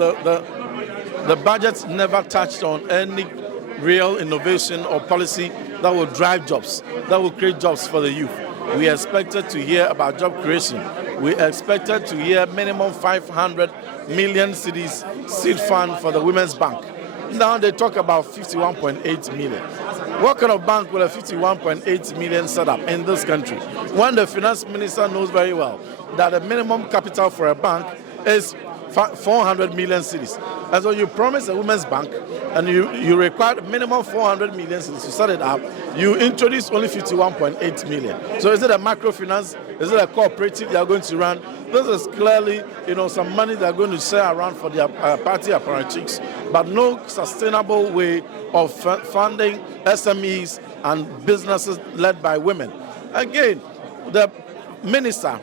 the budget never touched on any real innovation or policy that will drive jobs, that will create jobs for the youth. We expected to hear about job creation. We expected to hear minimum 500 million cedis seed fund for the Women's Bank. Now they talk about 51.8 million. What kind of bank will a 51.8 million set up in this country? When the finance minister knows very well that the minimum capital for a bank is 400 million cedis. And so you promise a women's bank and you require minimum 400 million cedis to set it up. You introduce only 51.8 million. So is it a microfinance? Is it a cooperative they are going to run? This is clearly, some money they are going to share around for their party apparatchiks, but no sustainable way of funding SMEs and businesses led by women. Again, the minister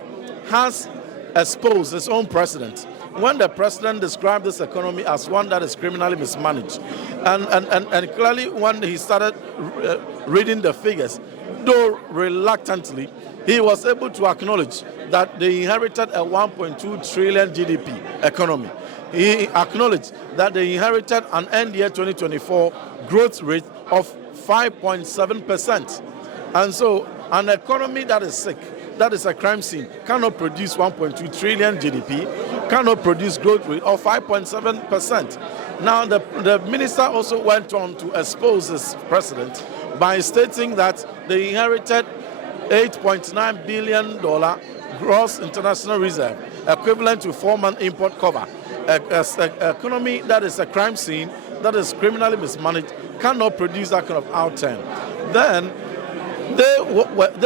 has exposed his own precedent when the president described this economy as one that is criminally mismanaged. And clearly when he started reading the figures, though reluctantly, he was able to acknowledge that they inherited a 1.2 trillion GDP economy. He acknowledged that they inherited an end year 2024 growth rate of 5.7%. And so an economy that is sick, that is a crime scene, cannot produce 1.2 trillion GDP, cannot produce growth rate of 5.7%. Now, the minister also went on to expose this precedent by stating that they inherited $8.9 billion gross international reserve, equivalent to 4-month import cover. An economy that is a crime scene, that is criminally mismanaged, cannot produce that kind of outturn. Then they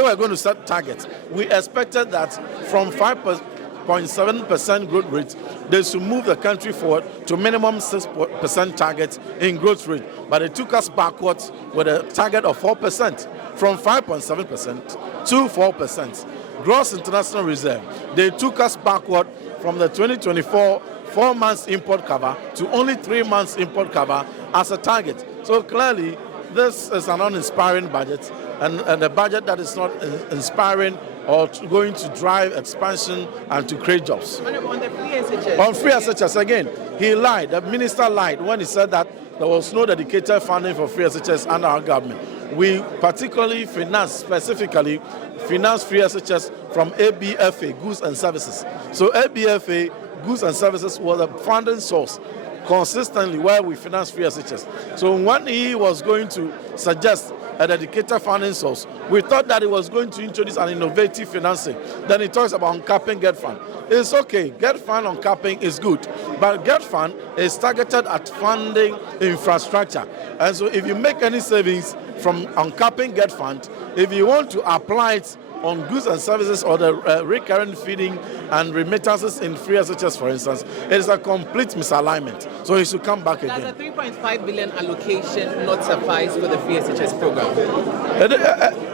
were going to set targets. We expected that from 5.7% growth rate, they should move the country forward to minimum 6% target in growth rate. But they took us backwards with a target of 4%, from 5.7% to 4%. Gross international reserve, they took us backward from the 2024 4 months import cover to only 3 months import cover as a target. So clearly, this is an uninspiring budget, and a budget that is not inspiring or going to drive expansion and to create jobs. On the free SHS. On free SHS, again, he lied. The minister lied when he said that there was no dedicated funding for free SHS under our government. We particularly specifically finance free SHS from ABFA, goods and services. So ABFA, goods and services, was a funding source consistently where we finance free SHS. So when he was going to suggest a dedicated funding source, we thought that he was going to introduce an innovative financing. Then he talks about uncapping GET Fund. It's okay, GET Fund uncapping is good, but GET Fund is targeted at funding infrastructure. And so if you make any savings from uncapping GET Fund, if you want to apply it on goods and services or the recurrent feeding and remittances in free SHS, for instance, it is a complete misalignment. So it should come back again. Does the 3.5 billion allocation not suffice for the free SHS program?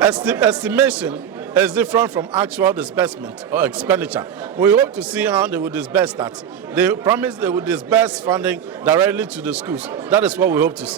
Estimation is different from actual disbursement or expenditure. We hope to see how they will disburse that. They promise they will disburse funding directly to the schools. That is what we hope to see.